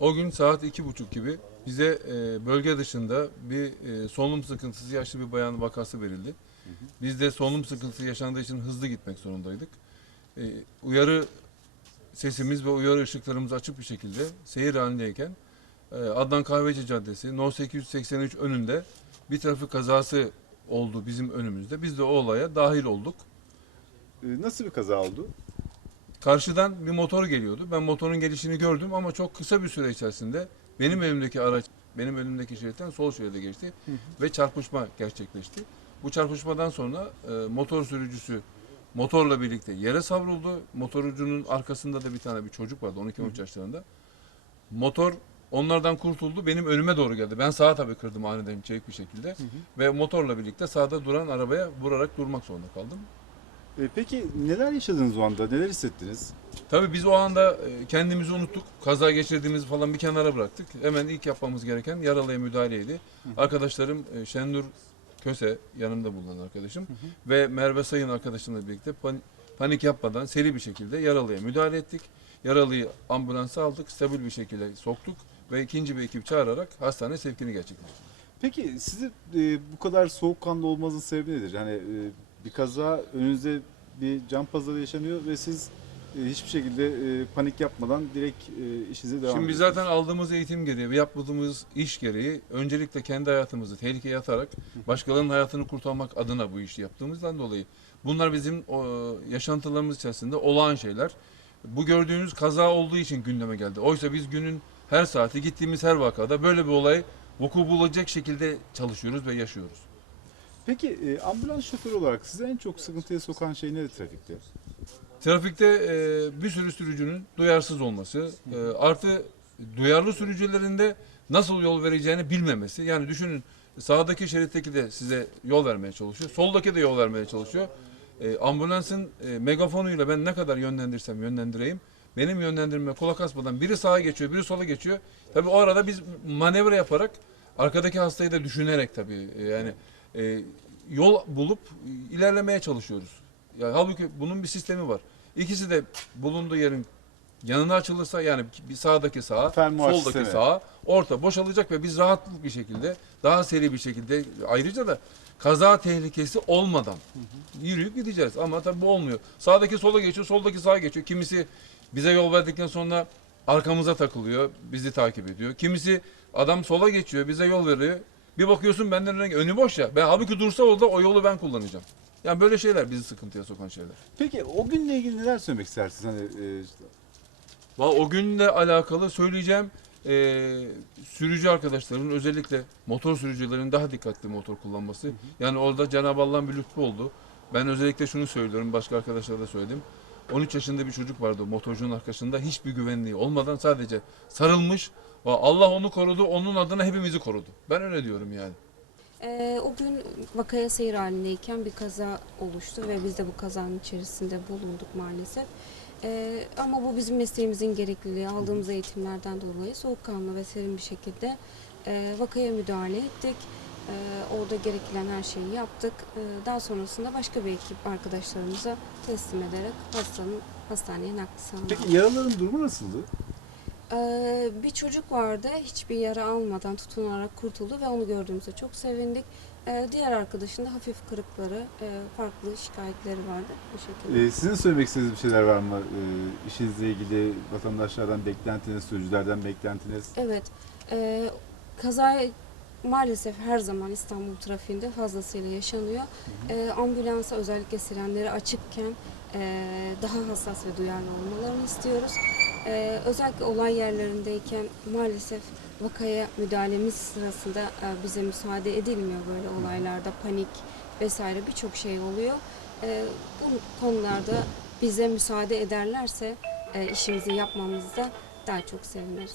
O gün saat iki buçuk gibi bize e, bölge dışında bir e, solunum sıkıntısı yaşlı bir bayan vakası verildi. Biz de solunum sıkıntısı yaşandığı için hızlı gitmek zorundaydık. E, uyarı sesimiz ve uyarı ışıklarımız açık bir şekilde seyir halindeyken e, Adnan Kahveci Caddesi No 883 önünde bir trafik kazası oldu bizim önümüzde. Biz de o olaya dahil olduk. Ee, nasıl bir kaza oldu? Karşıdan bir motor geliyordu. Ben motorun gelişini gördüm ama çok kısa bir süre içerisinde benim önümdeki araç benim önümdeki şeritten sol şeride geçti ve çarpışma gerçekleşti. Bu çarpışmadan sonra e, motor sürücüsü motorla birlikte yere savruldu. Motorcunun arkasında da bir tane bir çocuk vardı 12-13 yaşlarında. Motor onlardan kurtuldu. Benim önüme doğru geldi. Ben sağa tabii kırdım aniden çevik bir şekilde. Ve motorla birlikte sağda duran arabaya vurarak durmak zorunda kaldım. Ee, peki neler yaşadınız o anda? Neler hissettiniz? Tabii biz o anda e, kendimizi unuttuk. Kaza geçirdiğimizi falan bir kenara bıraktık. Hemen ilk yapmamız gereken yaralıya müdahaleydi. Arkadaşlarım e, Şendur Köse yanımda bulunan arkadaşım ve Merve Sayın arkadaşımla birlikte pan- panik yapmadan seri bir şekilde yaralıya müdahale ettik. Yaralıyı ambulansa aldık, stabil bir şekilde soktuk ve ikinci bir ekip çağırarak hastane sevkini gerçekleştirdik. Peki sizi e, bu kadar soğukkanlı olmanızın sebebi nedir? Hani e, bir kaza önünüzde bir can pazarı yaşanıyor ve siz e, hiçbir şekilde e, panik yapmadan direkt e, işinize devam Şimdi biz ediyorsunuz. zaten aldığımız eğitim gereği ve yaptığımız iş gereği öncelikle kendi hayatımızı tehlikeye atarak başkalarının hayatını kurtarmak adına bu işi yaptığımızdan dolayı bunlar bizim o, yaşantılarımız içerisinde olağan şeyler. Bu gördüğünüz kaza olduğu için gündeme geldi. Oysa biz günün her saati gittiğimiz her vakada böyle bir olay vuku bulacak şekilde çalışıyoruz ve yaşıyoruz. Peki e, ambulans şoförü olarak sizi en çok sıkıntıya sokan şey nedir trafikte? Trafikte e, bir sürü sürücünün duyarsız olması, e, artı duyarlı sürücülerin de nasıl yol vereceğini bilmemesi. Yani düşünün sağdaki şeritteki de size yol vermeye çalışıyor, soldaki de yol vermeye çalışıyor. E, ambulansın e, megafonuyla ben ne kadar yönlendirsem yönlendireyim, benim yönlendirme kulak asmadan biri sağa geçiyor, biri sola geçiyor. Tabii o arada biz manevra yaparak, arkadaki hastayı da düşünerek tabii e, yani e, yol bulup ilerlemeye çalışıyoruz. Ya halbuki bunun bir sistemi var. İkisi de bulunduğu yerin yanına açılırsa yani bir sağdaki sağa, Fermuar soldaki sistemi. sağa, orta boşalacak ve biz rahatlık bir şekilde, daha seri bir şekilde ayrıca da kaza tehlikesi olmadan yürüyüp gideceğiz. Ama tabii bu olmuyor. Sağdaki sola geçiyor, soldaki sağa geçiyor. Kimisi bize yol verdikten sonra arkamıza takılıyor, bizi takip ediyor. Kimisi adam sola geçiyor, bize yol veriyor. Bir bakıyorsun benden önüne önü boş ya. Ben halbuki dursa orada o yolu ben kullanacağım. Yani böyle şeyler bizi sıkıntıya sokan şeyler. Peki o günle ilgili neler söylemek istersiniz? Hani e, Valla o günle alakalı söyleyeceğim eee, sürücü arkadaşların özellikle motor sürücülerin daha dikkatli motor kullanması. Yani orada Cenab-ı Allah'ın bir lütfu oldu. Ben özellikle şunu söylüyorum, başka arkadaşlara da söyledim. 13 yaşında bir çocuk vardı motorcunun arkasında hiçbir güvenliği olmadan sadece sarılmış. Allah onu korudu, onun adına hepimizi korudu. Ben öyle diyorum yani. Ee, o gün vakaya seyir halindeyken bir kaza oluştu ve biz de bu kazanın içerisinde bulunduk maalesef. Ee, ama bu bizim mesleğimizin gerekliliği, aldığımız eğitimlerden dolayı soğukkanlı ve serin bir şekilde e, vakaya müdahale ettik. Ee, orada gereken her şeyi yaptık. Ee, daha sonrasında başka bir ekip arkadaşlarımıza teslim ederek hastanın hastaneye nakli sağladık. peki yaraların durumu nasıldı? Ee, bir çocuk vardı hiçbir yara almadan tutunarak kurtuldu ve onu gördüğümüzde çok sevindik. Ee, diğer arkadaşın da hafif kırıkları, e, farklı şikayetleri vardı bu şekilde. Sizin söylemek istediğiniz bir şeyler var mı? E, işinizle ilgili vatandaşlardan beklentiniz, sürücülerden beklentiniz? Evet, e, kaza maalesef her zaman İstanbul trafiğinde fazlasıyla yaşanıyor. E, ambulansa özellikle sirenleri açıkken e, daha hassas ve duyarlı olmalarını istiyoruz. E, özellikle olay yerlerindeyken maalesef vakaya müdahalemiz sırasında e, bize müsaade edilmiyor böyle olaylarda panik vesaire birçok şey oluyor. E, bu konularda bize müsaade ederlerse e, işimizi yapmamızda daha çok seviniriz.